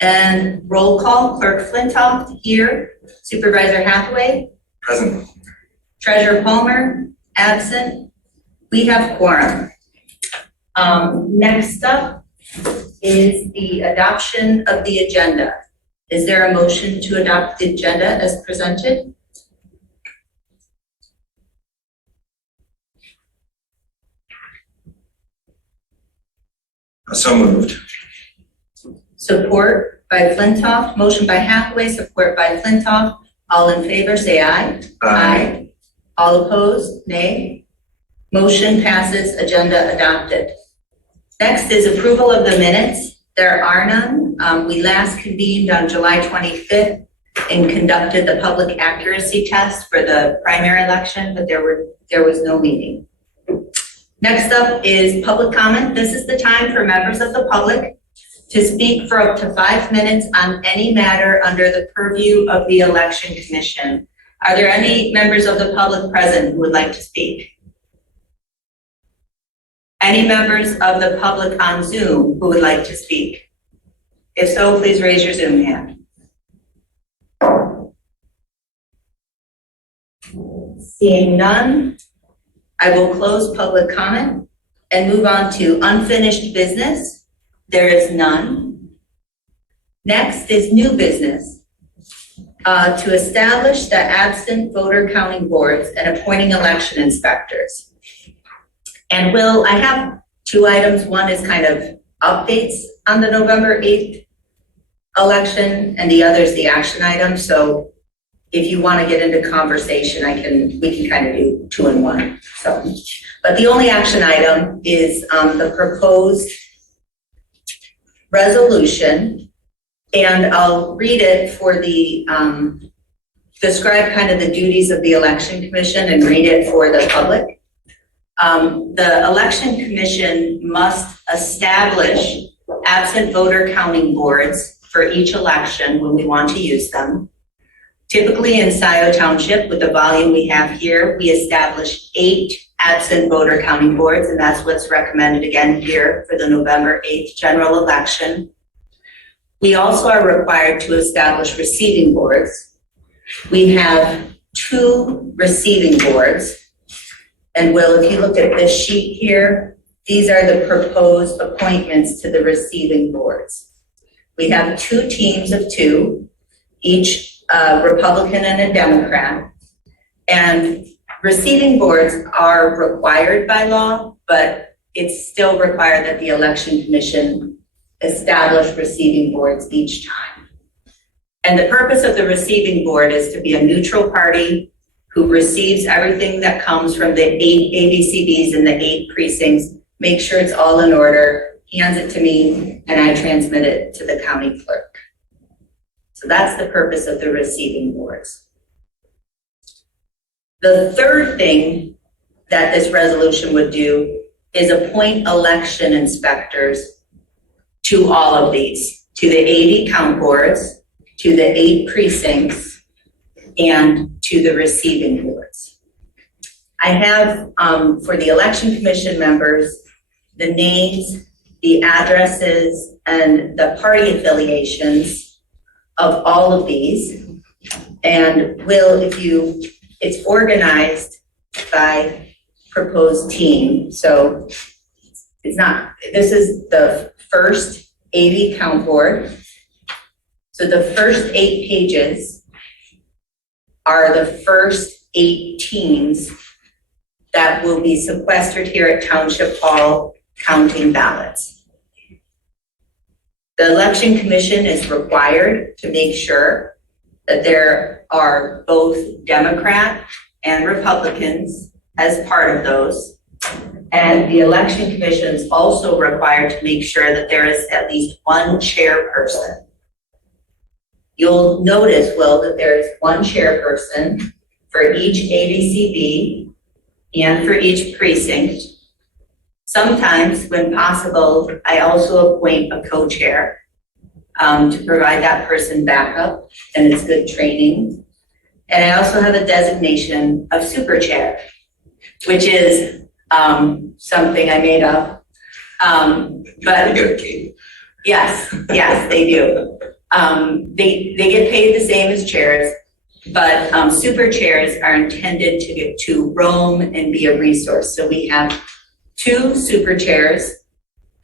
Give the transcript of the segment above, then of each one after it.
And roll call, Clerk Flintoff here, Supervisor Hathaway, Present. Treasurer Palmer, absent. We have quorum. Next up is the adoption of the agenda. Is there a motion to adopt the agenda as presented? So moved. Support by Flintoff, motion by Hathaway, support by Flintoff. All in favor, say aye. Aye. All opposed, nay. Motion passes, agenda adopted. Next is approval of the minutes. There are none. We last convened on July 25th and conducted the public accuracy test for the primary election, but there was no meeting. Next up is public comment. This is the time for members of the public to speak for up to 5 minutes on any matter under the purview of the Election Commission. Are there any members of the public present who would like to speak? Any members of the public on Zoom who would like to speak? If so, please raise your Zoom hand. Seeing none, I will close public comment and move on to unfinished business. There is none. Next is new business. To establish the absent voter counting boards and appointing election inspectors. And I have 2 items. One is kind of updates on the November 8th election, and the other is the action item. So if you want to get into conversation, we can kind of do 2 in 1. So, but the only action item is the proposed resolution, and I'll read it for the describe kind of the duties of the Election Commission and read it for the public. The Election Commission must establish absent voter counting boards for each election when we want to use them. Typically in Scio Township, with the volume we have here, we establish 8 absent voter counting boards, and that's what's recommended again here for the November 8th general election. We also are required to establish receiving boards. We have 2 receiving boards. And if you look at this sheet here, these are the proposed appointments to the receiving boards. We have 2 teams of 2, each a Republican and a Democrat. And receiving boards are required by law, but it's still required that the Election Commission establish receiving boards each time. And the purpose of the receiving board is to be a neutral party who receives everything that comes from the 8 ABCBs and the 8 precincts, make sure it's all in order, hands it to me, and I transmit it to the county clerk. So that's the purpose of the receiving boards. The third thing that this resolution would do is appoint election inspectors to all of these, to the 80 count boards, to the 8 precincts, and to the receiving boards. I have, for the Election Commission members, the names, the addresses, and the party affiliations of all of these. And it's organized by proposed team. So this is the first 80 count board. So the first 8 pages are the first 8 teams that will be sequestered here at Township Hall counting ballots. The Election Commission is required to make sure that there are both Democrat and Republicans as part of those. And the Election Commission is also required to make sure that there is at least 1 chairperson. You'll notice, that there is 1 chairperson for each ABCB and for each precinct. Sometimes, when possible, I also appoint a co-chair to provide that person backup, and it's good training. And I also have a designation of super chair, which is something I made up. But Yes, they do. They get paid the same as chairs, but super chairs are intended to get to roam and be a resource. So we have 2 super chairs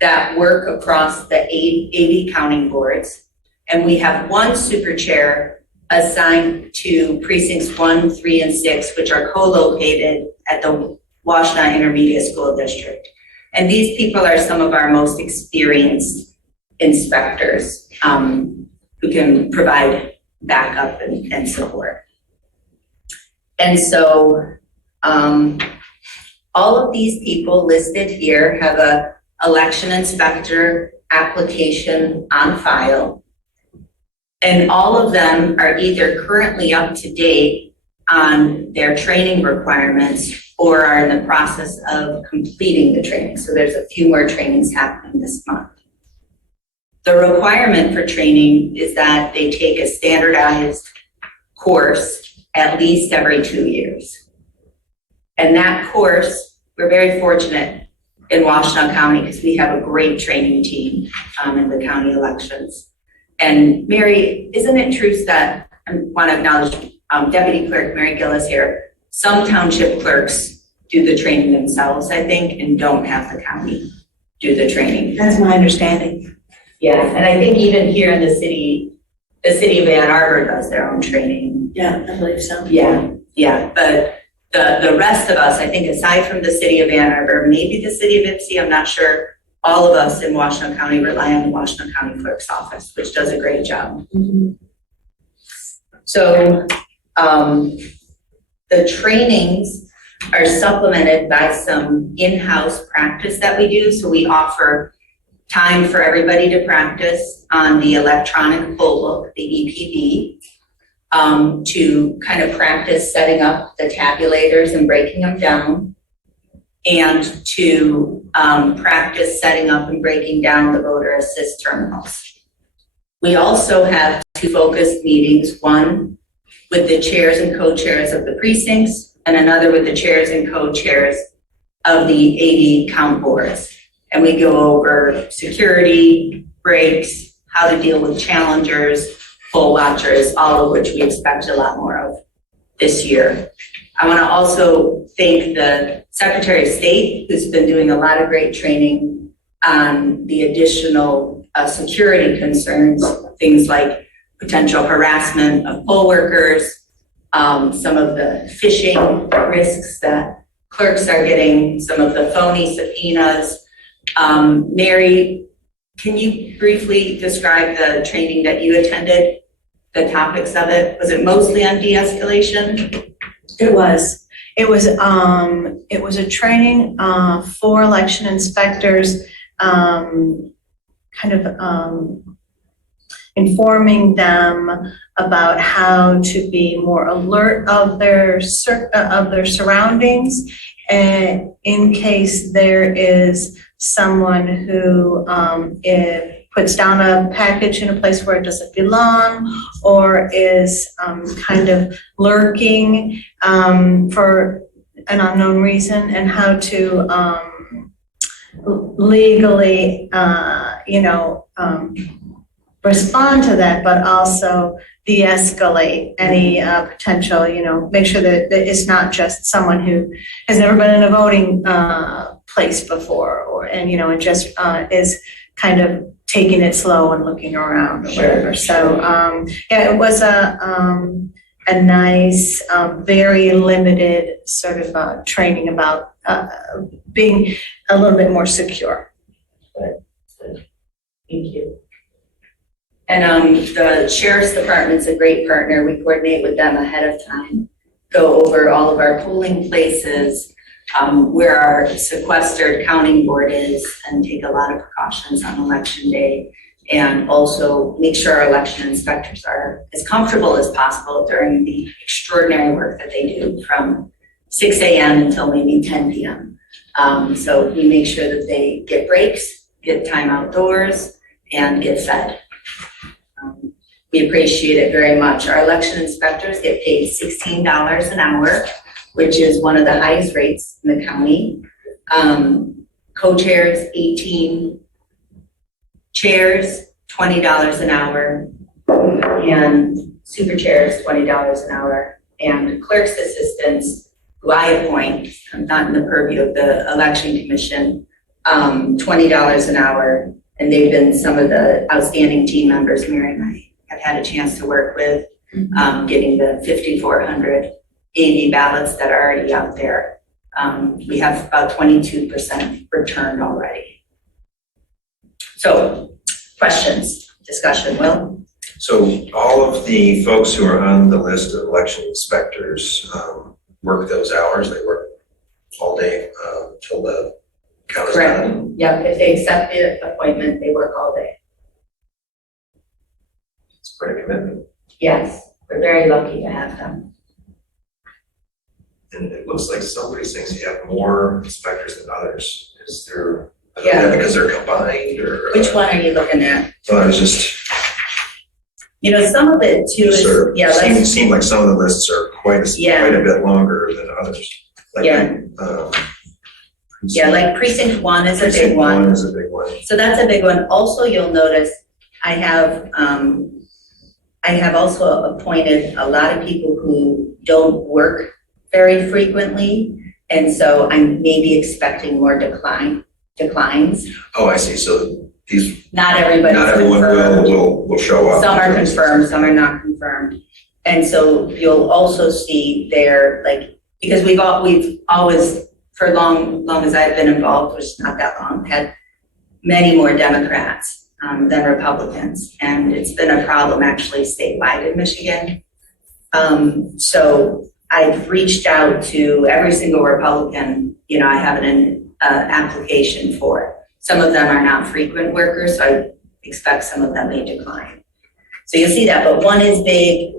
that work across the 80 counting boards, and we have 1 super chair assigned to precincts 1, 3, and 6, which are co-located at the Washtenaw Intermediate School District. And these people are some of our most experienced inspectors who can provide backup and support. And so all of these people listed here have a election inspector application on file. And all of them are either currently up to date on their training requirements or are in the process of completing the training. So there's a few more trainings happening this month. The requirement for training is that they take a standardized course at least every 2 years. And that course, we're very fortunate in Washtenaw County because we have a great training team in the county elections. And Mary, isn't it true that, I want to acknowledge Deputy Clerk Mary Gillis here, some township clerks do the training themselves, I think, and don't have the county do the training. That's my understanding. Yeah, and I think even here in the city of Ann Arbor does their own training. Yeah, I believe so. Yeah, but the rest of us, I think aside from the city of Ann Arbor, maybe the city of Ipsy, I'm not sure, all of us in Washtenaw County rely on the Washtenaw County Clerk's Office, which does a great job. Mm-hmm. So the trainings are supplemented by some in-house practice that we do. So we offer time for everybody to practice on the electronic poll book, the EPB, to kind of practice setting up the tabulators and breaking them down, and to practice setting up and breaking down the voter assist terminals. We also have 2 focused meetings, one with the chairs and co-chairs of the precincts, and another with the chairs and co-chairs of the 80 count boards. And we go over security, breaks, how to deal with challengers, poll watchers, all of which we expect a lot more of this year. I want to also thank the Secretary of State, who's been doing a lot of great training on the additional security concerns, things like potential harassment of poll workers, some of the phishing risks that clerks are getting, some of the phony subpoenas. Mary, can you briefly describe the training that you attended, the topics of it? Was it mostly on de-escalation? It was. It was a training for election inspectors, kind of informing them about how to be more alert of their surroundings, and in case there is someone who puts down a package in a place where it doesn't belong, or is kind of lurking for an unknown reason, and how to legally, respond to that, but also de-escalate any potential, make sure that it's not just someone who has never been in a voting place before, and just is kind of taking it slow and looking around or whatever. So it was a nice, very limited sort of training about being a little bit more secure. Good. Thank you. And the Sheriff's Department's a great partner. We coordinate with them ahead of time, go over all of our polling places, where our sequestered counting board is, and take a lot of precautions on election day, and also make sure our election inspectors are as comfortable as possible during the extraordinary work that they do from 6 a.m. until maybe 10 p.m. So we make sure that they get breaks, get time outdoors, and get fed. We appreciate it very much. Our election inspectors get paid $16 an hour, which is one of the highest rates in the county. Co-chairs, 18, Chairs, $20 an hour, and super chairs, $20 an hour, and clerk's assistants, who I appoint, I'm not in the purview of the election commission, $20 an hour, and they've been some of the outstanding team members Mary and I have had a chance to work with, getting the 5,400 AV ballots that are already out there. We have about 22% returned already. So, questions, discussion, Will? So all of the folks who are on the list of election inspectors work those hours, they work all day till the count is Correct. done? Yep, if they accept the appointment, they work all day. It's quite a commitment. Yes, we're very lucky to have them. And it looks like some of these things you have more inspectors than others. Is there, Yeah. because they're combined or? Which one are you looking at? So I was just, You know, some of it too is, sort of, yeah, like, seemed like some of the lists are quite a bit longer than others. Like, Yeah. Yeah, like precinct 1 is a big precinct one. one is a big one. So that's a big one. Also, you'll notice I have also appointed a lot of people who don't work very frequently. And so I'm maybe expecting more declines. Oh, I see. So these, Not everybody's not everyone confirmed. will show up. Some are confirmed, some are not confirmed. And so you'll also see there, like, because we've always, for long as I've been involved, which is not that long, had many more Democrats than Republicans. And it's been a problem actually statewide in Michigan. So I've reached out to every single Republican, you know, I have an application for. Some of them are not frequent workers, so I expect some of them may decline. So you'll see that, but 1 is big.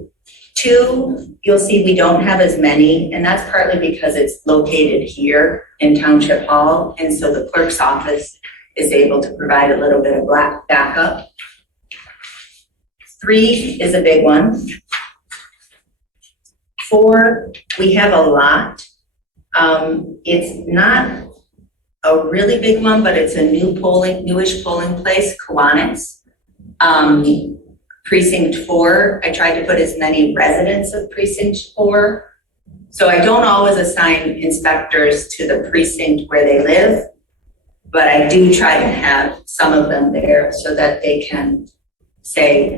2, you'll see we don't have as many, and that's partly because it's located here in Township Hall, and so the clerk's office is able to provide a little bit of backup. 3 is a big one. 4, we have a lot. It's not a really big one, but it's a newish polling place, Kiwanis. Precinct 4, I tried to put as many residents of precinct 4. So I don't always assign inspectors to the precinct where they live, but I do try to have some of them there so that they can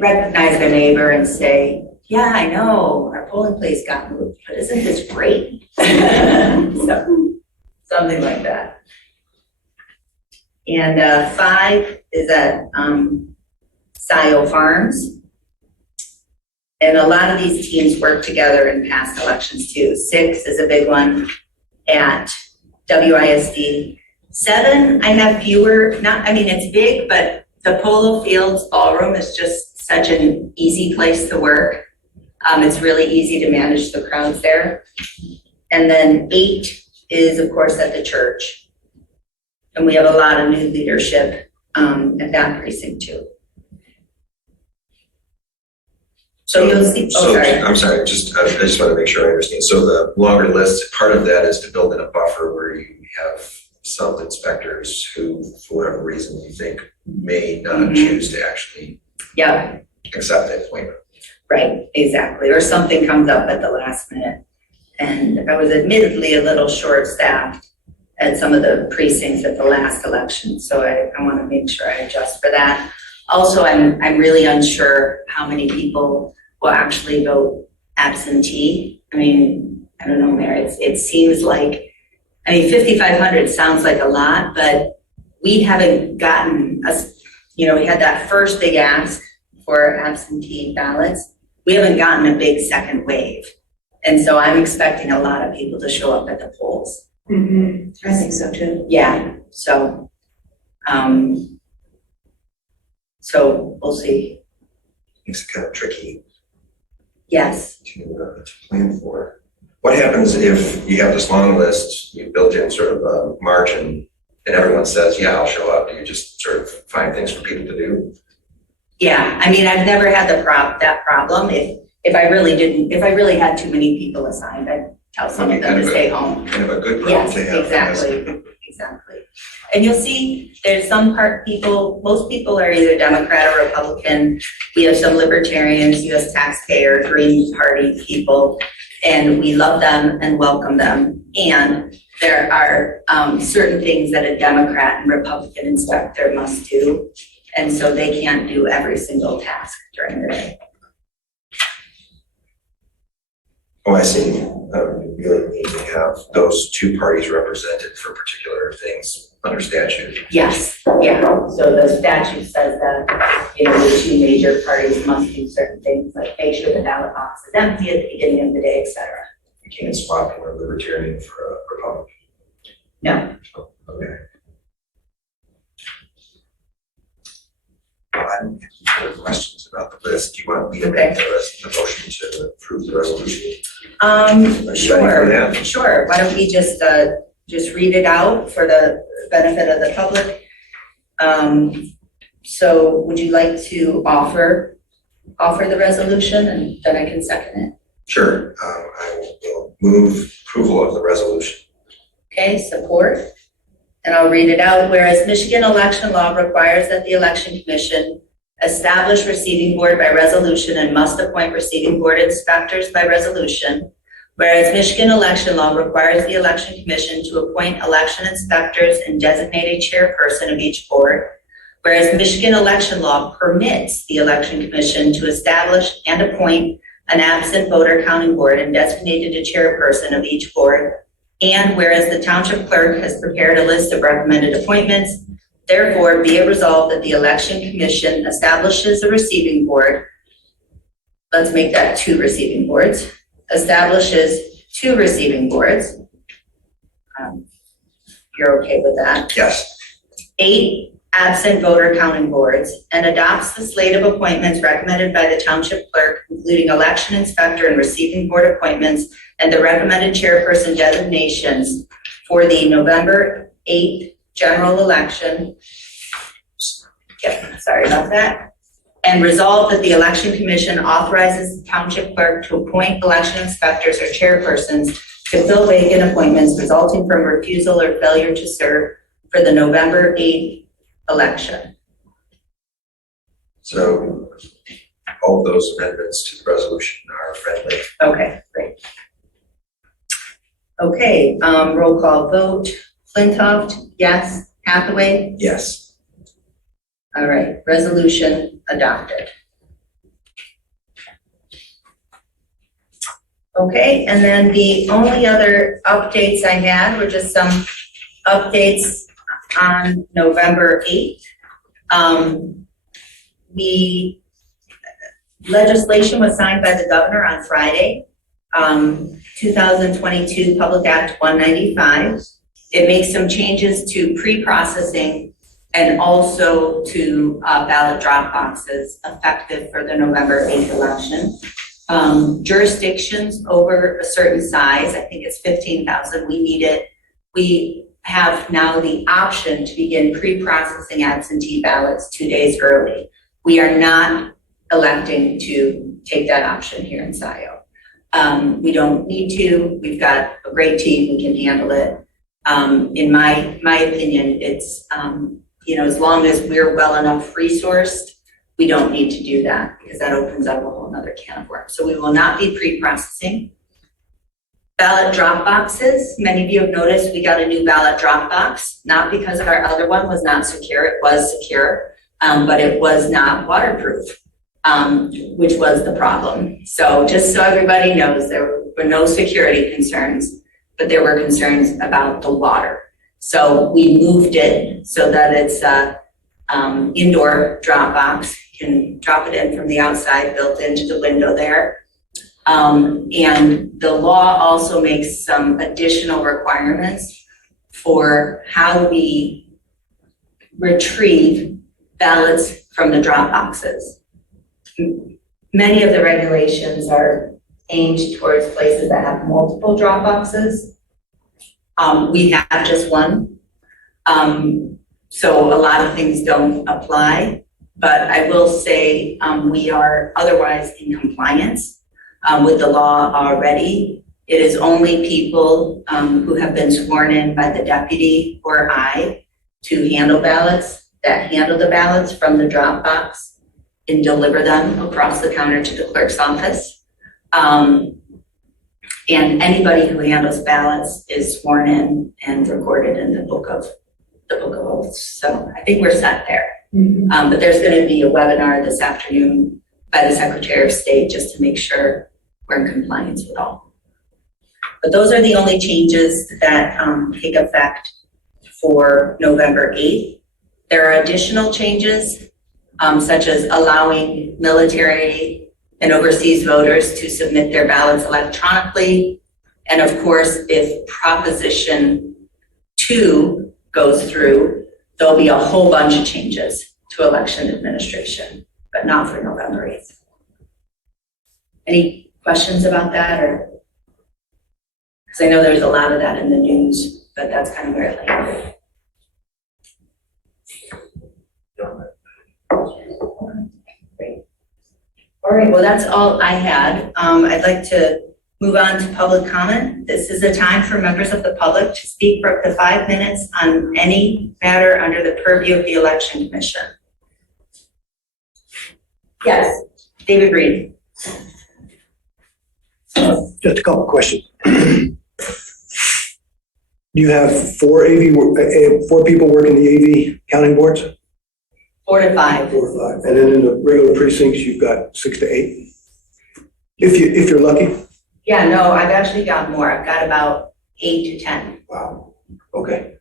recognize their neighbor and say, yeah, I know, our polling place got moved, but isn't this great? So, something like that. And 5 is at Scio Farms. And a lot of these teams work together in past elections too. 6 is a big one at WISD. 7, I have fewer, it's big, but the Polo Fields Ballroom is just such an easy place to work. It's really easy to manage the crowds there. And then 8 is, of course, at the church. And we have a lot of new leadership at that precinct too. So you'll see, I'm sorry, I just want to make sure I understand. So the longer list, part of that is to build in a buffer where you have some inspectors who, for whatever reason, you think may not choose to actually accept that appointment. Right, exactly. Or something comes up at the last minute. And I was admittedly a little short-staffed at some of the precincts at the last election. So I want to make sure I adjust for that. Also, I'm really unsure how many people will actually vote absentee. I mean, I don't know, Mary, it seems like, 5,500 sounds like a lot, but we haven't gotten we had that first big ask for absentee ballots. We haven't gotten a big second wave. And so I'm expecting a lot of people to show up at the polls. Mm-hmm. I think so too. Yeah, so we'll see. It's kind of tricky Yes. to plan for. What happens if you have this long list, you built in sort of a margin, and everyone says, yeah, I'll show up? Do you just sort of find things for people to do? Yeah, I've never had that problem. If I really had too many people assigned, I'd tell some of them to stay home. Kind of a good problem to have. Yes, exactly. And you'll see there's some most people are either Democrat or Republican. We have some libertarians, US taxpayer, Green Party people, and we love them and welcome them. And there are certain things that a Democrat and Republican inspector must do. And so they can't do every single task during the day. Oh, I see. We really need to have those two parties represented for particular things under statute. Yes, yeah, so the statute says that, the two major parties must do certain things, like make sure the ballot box is empty at the beginning of the day, et cetera. You can't swap in a libertarian for a Republican. No. Okay. Well, I don't have any questions about the list. Do you want me to make the motion to approve the resolution? Sure. Why don't we just read it out for the benefit of the public? So would you like to offer the resolution, and then I can second it? Sure. I will move approval of the resolution. Okay, support. And I'll read it out. Whereas Michigan election law requires that the election commission establish receiving board by resolution and must appoint receiving board inspectors by resolution. Whereas Michigan election law requires the election commission to appoint election inspectors and designate a chairperson of each board. Whereas Michigan election law permits the election commission to establish and appoint an absent voter counting board and designated a chairperson of each board. And whereas the township clerk has prepared a list of recommended appointments, therefore be it resolved that the election commission establishes a receiving board. Let's make that 2 receiving boards. Establishes 2 receiving boards. You're okay with that? Yes. 8 absent voter counting boards, and adopts the slate of appointments recommended by the township clerk, including election inspector and receiving board appointments, and the recommended chairperson designations for the November 8th general election. Yep, sorry about that. And resolve that the election commission authorizes the township clerk to appoint election inspectors or chairpersons to fill vacant appointments resulting from refusal or failure to serve for the November 8th election. So all those amendments to the resolution are friendly. Okay, great. Okay, roll call vote. Flintoff, yes. Hathaway? Yes. All right, resolution adopted. Okay, and then the only other updates I had were just some updates on November 8th. Legislation was signed by the governor on Friday, 2022 Public Act 195. It makes some changes to pre-processing and also to ballot drop boxes effective for the November 8th election. Jurisdictions over a certain size, I think it's 15,000, we have now the option to begin pre-processing absentee ballots 2 days early. We are not electing to take that option here in Scio. We don't need to. We've got a great team. We can handle it. In my opinion, it's as long as we're well enough resourced, we don't need to do that because that opens up a whole other can of worms. So we will not be pre-processing. Ballot drop boxes. Many of you have noticed we got a new ballot drop box, not because our other one was not secure. It was secure, but it was not waterproof, which was the problem. So just so everybody knows, there were no security concerns, but there were concerns about the water. So we moved it so that it's a indoor drop box. You can drop it in from the outside, built into the window there. And the law also makes some additional requirements for how we retrieve ballots from the drop boxes. Many of the regulations are aimed towards places that have multiple drop boxes. We have just one. So a lot of things don't apply, but I will say we are otherwise in compliance with the law already. It is only people who have been sworn in by the deputy or I to handle ballots, that handle the ballots from the drop box and deliver them across the counter to the clerk's office. And anybody who handles ballots is sworn in and recorded in the book of oaths. So I think we're set there. But there's going to be a webinar this afternoon by the Secretary of State just to make sure we're in compliance with all. But those are the only changes that take effect for November 8th. There are additional changes, such as allowing military and overseas voters to submit their ballots electronically. And of course, if Proposition 2 goes through, there'll be a whole bunch of changes to election administration, but not for November 8th. Any questions about that, or? Because I know there's a lot of that in the news, but that's kind of where it landed. Great. All right, well, that's all I had. I'd like to move on to public comment. This is a time for members of the public to speak for up to 5 minutes on any matter under the purview of the Election Commission. Yes, David Reed. Just a couple of questions. You have four people working the AV counting boards? 4 to 5. 4 or 5. And then in the regular precincts, you've got 6 to 8? If you're lucky? Yeah, no, I've actually got more. I've got about 8 to 10. Wow, okay.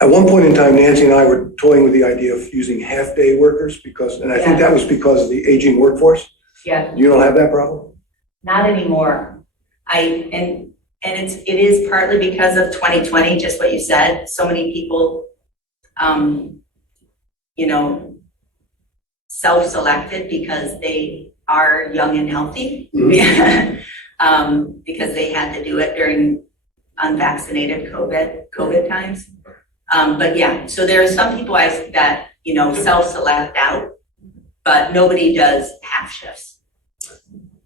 At one point in time, Nancy and I were toying with the idea of using half-day workers and I think that was because of the aging workforce. Yeah, You don't have that problem? not anymore. And it is partly because of 2020, just what you said. So many people, self-selected because they are young and healthy, because they had to do it during unvaccinated COVID times. But yeah, so there are some people that self-select out, but nobody does half shifts.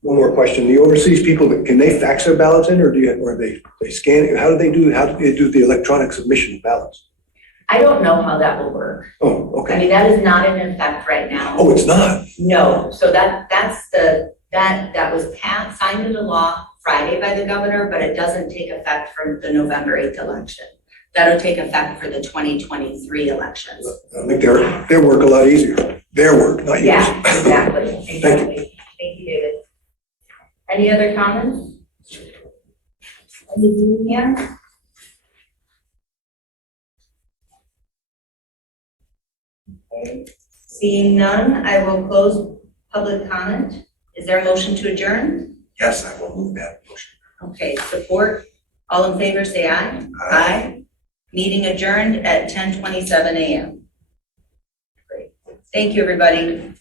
One more question. The overseas people, can they fax their ballots in or they scan it? How do they do the electronic submission of ballots? I don't know how that will work. Oh, okay. I mean, that is not in effect right now. Oh, it's not? No, so that was signed into law Friday by the governor, but it doesn't take effect for the November 8th election. That'll take effect for the 2023 elections. I'll make their work a lot easier. Their work, not yours. Yeah, exactly. Thank you. Thank you, David. Any other comments? Anything here? Okay. Seeing none, I will close public comment. Is there a motion to adjourn? Yes, I will move that motion. Okay, support. All in favor, say aye. Aye. Meeting adjourned at 10:27 a.m. Great. Thank you, everybody.